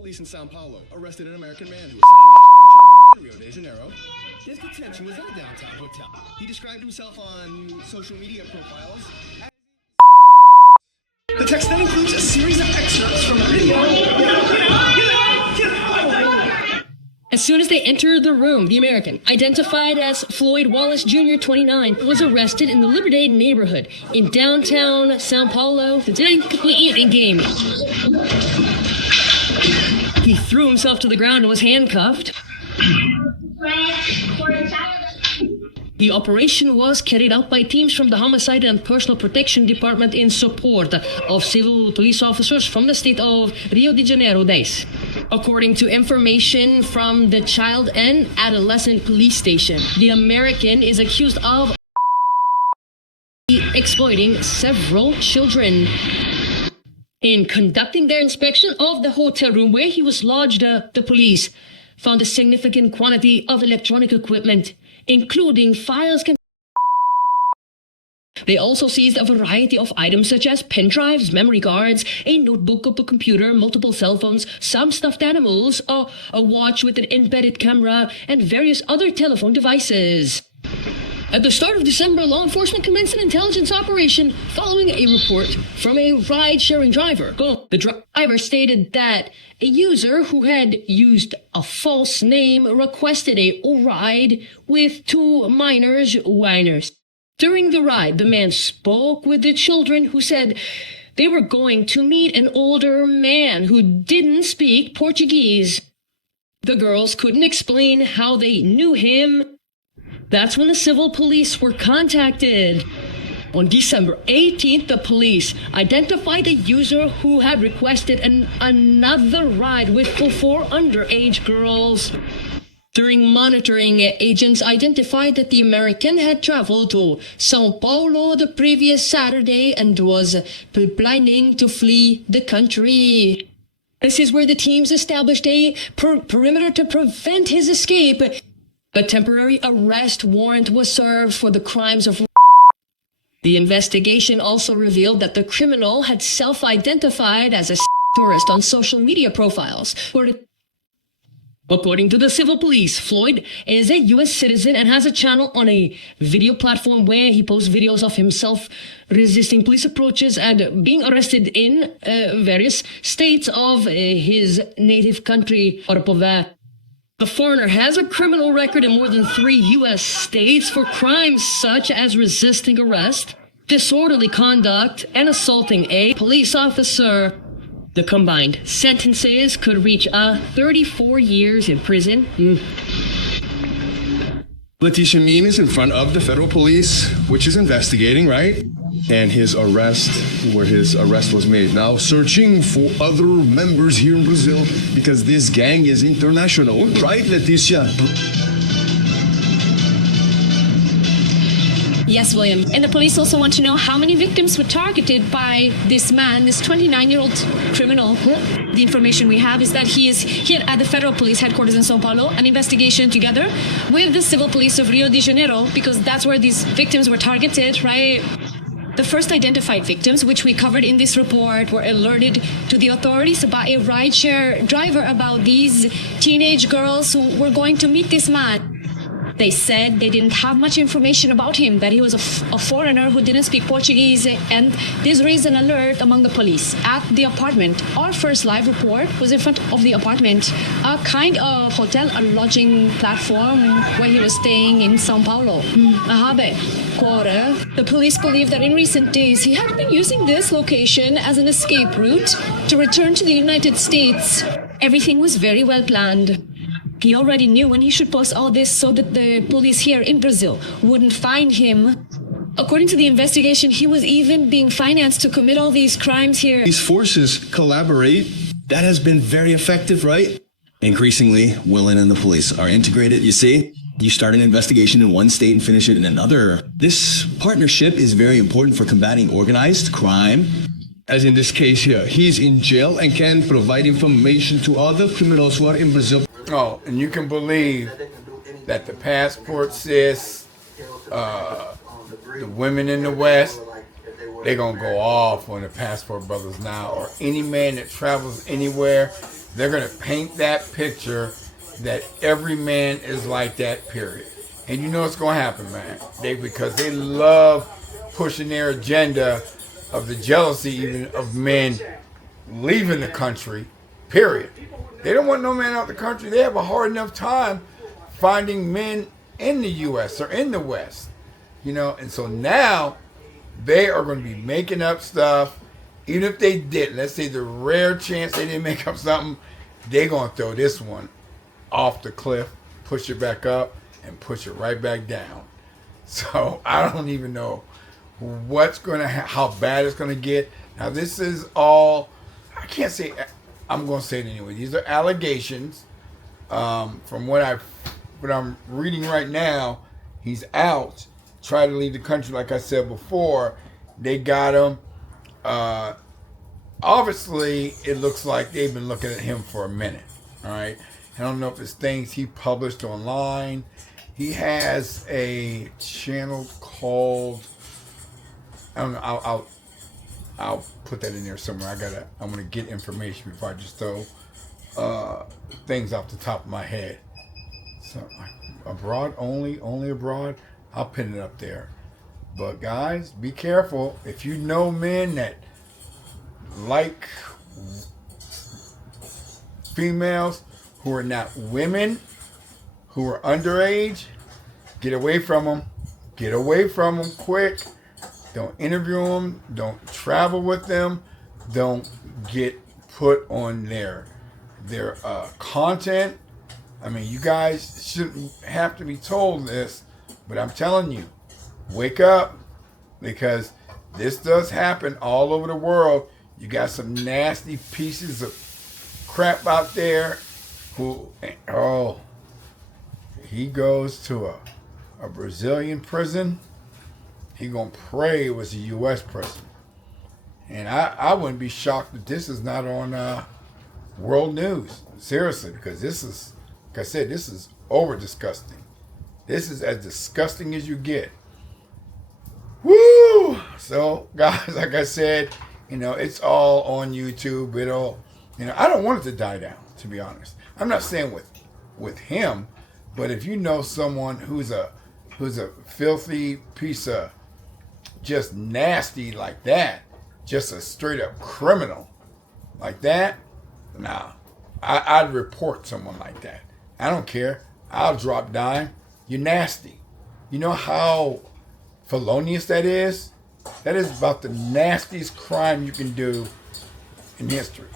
Police in São Paulo arrested an American man who was sexually exploiting children in Rio de Janeiro. His detention was at a downtown hotel. He described himself on social media profiles as... The text then includes a series of excerpts from a video. As soon as they entered the room, the American, identified as Floyd Wallace Jr., 29, was arrested in the Liberdade neighborhood in downtown São Paulo. The completely game. He threw himself to the ground and was handcuffed. The operation was carried out by teams from the Homicide and Personal Protection Department in support of civil police officers from the state of Rio de Janeiro, according to information from the Child and Adolescent Police Station. The American is accused of exploiting several children. In conducting their inspection of the hotel room where he was lodged, the police found a significant quantity of electronic equipment, including files. They also seized a variety of items such as pen drives, memory cards, a notebook, a computer, multiple cell phones, some stuffed animals, a watch with an embedded camera, and various other telephone devices. At the start of December, law enforcement commenced an intelligence operation following a report from a ride-sharing driver. The driver stated that a user who had used a false name requested a ride with two minors whiners. During the ride, the man spoke with the children who said they were going to meet an older man who didn't speak Portuguese. The girls couldn't explain how they knew him. That's when the civil police were contacted. On December 18th, the police identified a user who had requested another ride with four underage girls. During monitoring, agents identified that the American had traveled to São Paulo the previous Saturday and was planning to flee the country. This is where the teams established a perimeter to prevent his escape. A temporary arrest warrant was served for the crimes of... The investigation also revealed that the criminal had self-identified as a tourist on social media profiles. According to the civil police, Floyd is a U.S. citizen and has a channel on a video platform where he posts videos of himself resisting police approaches and being arrested in various states of his native country, The foreigner has a criminal record in more than 3 U.S. states for crimes such as resisting arrest, disorderly conduct, and assaulting a police officer. The combined sentences could reach 34 years in prison. Leticia Mean is in front of the federal police, which is investigating, right? And his arrest was made. Now searching for other members here in Brazil because this gang is international, right, Leticia? Yes, William. And the police also want to know how many victims were targeted by this man, this 29-year-old criminal. The information we have is that he is here at the federal police headquarters in São Paulo, an investigation together with the civil police of Rio de Janeiro, because that's where these victims were targeted, right? The first identified victims, which we covered in this report, were alerted to the authorities by a rideshare driver about these teenage girls who were going to meet this man. They said they didn't have much information about him, that he was a foreigner who didn't speak Portuguese, and this raised an alert among the police at the apartment. Our first live report was in front of the apartment, a kind of hotel, a lodging platform where he was staying in São Paulo. The police believe that in recent days he had been using this location as an escape route to return to the United States. Everything was very well planned. He already knew when he should post all this so that the police here in Brazil wouldn't find him. According to the investigation, he was even being financed to commit all these crimes here. These forces collaborate. That has been very effective, right? Increasingly, Willen and the police are integrated, you see? You start an investigation in one state and finish it in another. This partnership is very important for combating organized crime. As in this case here, he's in jail and can provide information to other criminals who are in Brazil. Oh, and you can believe that the passport sis, the women in the West, they're going to go off on the passport brothers now, or any man that travels anywhere they're going to paint that picture that every man is like that, period. And you know what's going to happen, man. Because they love pushing their agenda of the jealousy even of men leaving the country, period. They don't want no man out the country. They have a hard enough time finding men in the U.S. or in the West. You know, and so now they are going to be making up stuff. Even if they didn't, let's say the rare chance they didn't make up something, they're going to throw this one off the cliff, push it back up, and push it right back down. So I don't even know what's going to, how bad it's going to get. Now this is all, I can't say, I'm going to say it anyway. These are allegations. From what I'm reading right now, he's out, tried to leave the country. Like I said before, they got him. Obviously, it looks like they've been looking at him for a minute. All right. I don't know if it's things he published online. He has a channel called, I don't know, I'll put that in there somewhere. I'm gonna get information before I just throw things off the top of my head. So abroad only abroad. I'll pin it up there. But guys, be careful. If you know men that like females who are not women, who are underage, get away from them. Get away from them quick. Don't interview them. Don't travel with them. Don't get put on their content. I mean, you guys shouldn't have to be told this, but I'm telling you, wake up, because this does happen all over the world. You got some nasty pieces of crap out there who, he goes to a Brazilian prison. He gonna pray it was a U.S. prison. And I wouldn't be shocked if this is not on world news. Seriously, because this is, like I said, this is over disgusting. This is as disgusting as you get. Woo! So, guys, like I said, it's all on YouTube. I don't want it to die down, to be honest. I'm not saying with him, but if you know someone who's a filthy piece of just nasty like that, just a straight up criminal like that, nah, I'd report someone like that. I don't care. I'll drop dime. You're nasty. You know how felonious that is? That is about the nastiest crime you can do in history.